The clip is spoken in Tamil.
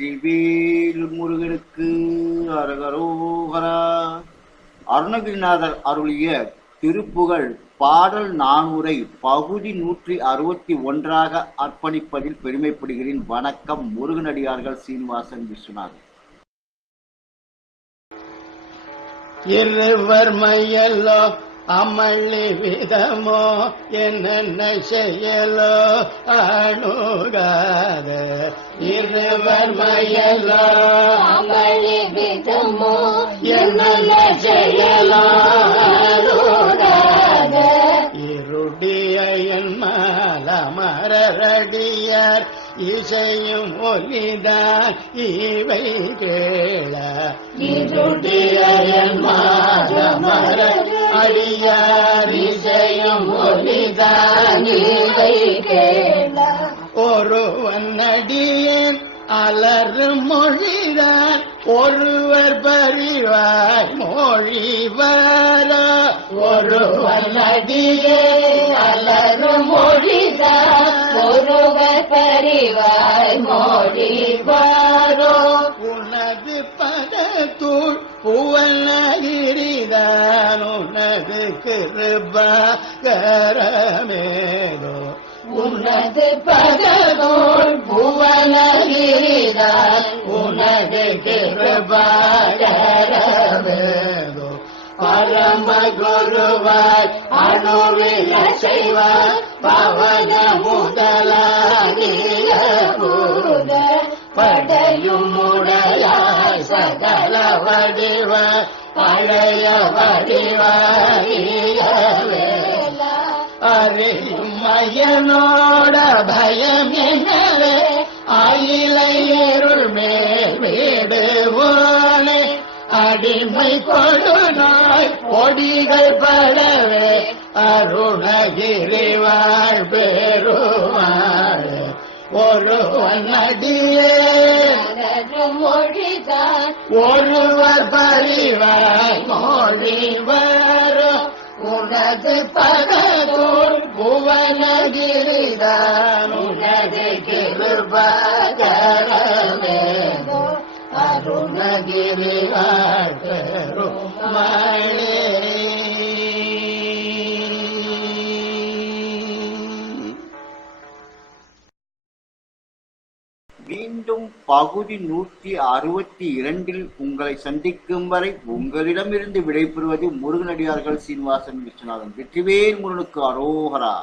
வெற்றிவேல் முருகனுக்கு அரகரோகரா. அருணகிரிநாதர் அருளிய திருப்புகழ் பாடல் நானூரை பகுதி நூற்றி அறுபத்தி ஒன்றாக அர்ப்பணிப்பதில் பெருமைப்படுகிறேன். வணக்கம் முருகனடியார்கள் சீனிவாசன் விஸ்வநாதன். இருவர் அமளி விதமோ என்னென்ன செய்யலோ அணுகாத இருவர் மையலோ அமளி விதமோ என்னென்ன செய்யலோ அணுகாத. இருடிய என் மலமரடியார் இசையும் ஒலிதான் இவை கேள இருடிய ஒருவன் அடியேன் அலறு மொழிதான் ஒருவர் பரிவாய் மொழிவார? ஒருவன் அடியே அலறு மொழிதான் ஒருவர் பரிவாய் மோடிவாரோ உனது பதத்துள் புவனகிரிதான் உனது உனது பதவோள் புவனகிரிதான் உனது கிருபாகரமேதோ பரம குருவாய் அணுவில செய்வார் பவன முதலாகிய படையும் உடையாய் சகல வடிவாய் பழைய வடிவாகியவே அறியும் மயனோட பயம் என்னவே அயிலை இருள் மேல் வீடுவோனே. அடிமை கொடு நாய் பொடிகள் படவே அருணகிரி வாழ்பெருமாள் ஒருவன் அடியே மொழிதான் ஒருவர் பரிவாய் மொழிவரும் உனது பகதூர் புவனகிரிதான். உனது கிருபாகரமேதோ அருணகிரி வாழ்பெரும் மீண்டும் பகுதி நூற்றி அறுபத்தி இரண்டில் உங்களை சந்திக்கும் வரை உங்களிடமிருந்து விடைபெறுவது முருகனடியார்கள் சீனிவாசன் விஸ்வநாதன். வெற்றிவேல் முருகனுக்கு அரோகரா.